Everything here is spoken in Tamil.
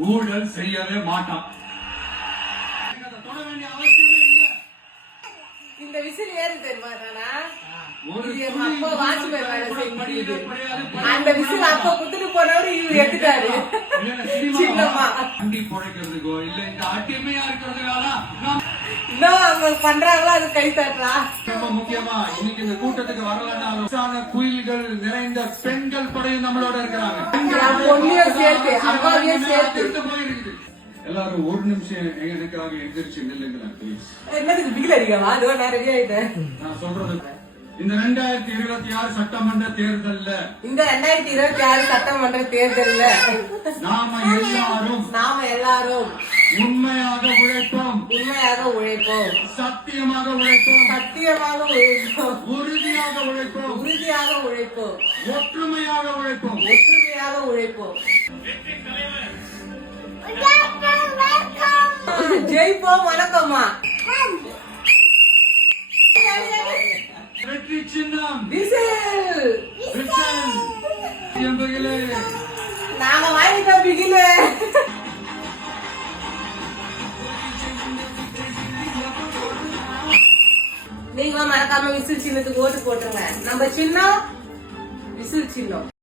ஊழல் செய்யவே மாட்டான். தொட வேண்டிய அவசியமே இல்லை. இந்த விசில் ஏறு தெரியுமா? அந்த விசில் அப்ப குத்துட்டு போனவரு இவரு எடுத்துட்டாரு. சின்னம்மா வண்டி பொழைக்கிறதுக்கோ இல்ல இந்த அடிமையா இருக்கிறதுக்காக இன்னும் அவங்க பண்றாங்களோ அது கை தட்டுறா. ரொம்ப முக்கியமா இன்னைக்கு இந்த கூட்டத்துக்கு வரலன்னாலும் குயில்கள் நிறைந்த பெண்கள் படையும் நம்மளோட இருக்கிறாங்க. பொண்ணையும் சேர்த்து அம்மாவையும் சேர்த்து போயிருக்குது. எல்லாரும் ஒரு நிமிஷம் எனக்காக எந்திரிச்சு நில்லுங்களேன் ப்ளீஸ். என்னதுக்கு பிகில் அடிக்கவா? அதுவா நான் ரெடி ஆயிட்டேன். நான் சொல்றது இந்த 2026 சட்டமன்ற தேர்தல்ல சட்டமன்ற தேர்தல்ல நாம எல்லாரும் உண்மையாக உழைப்போம், சத்தியமாக உழைப்போம், உறுதியாக உழைப்போம், ஒற்றுமையாக உழைப்போம். ஜெயிப்போம். வணக்கம்மா. வெற்றி சின்னம் விசில். நாங்க வாங்கிட்டோம் பிகில. நீங்க மறக்காம விசில் சின்னத்துக்கு ஓட்டு போட்டுருங்க. நம்ம சின்னம் விசில் சின்னம்.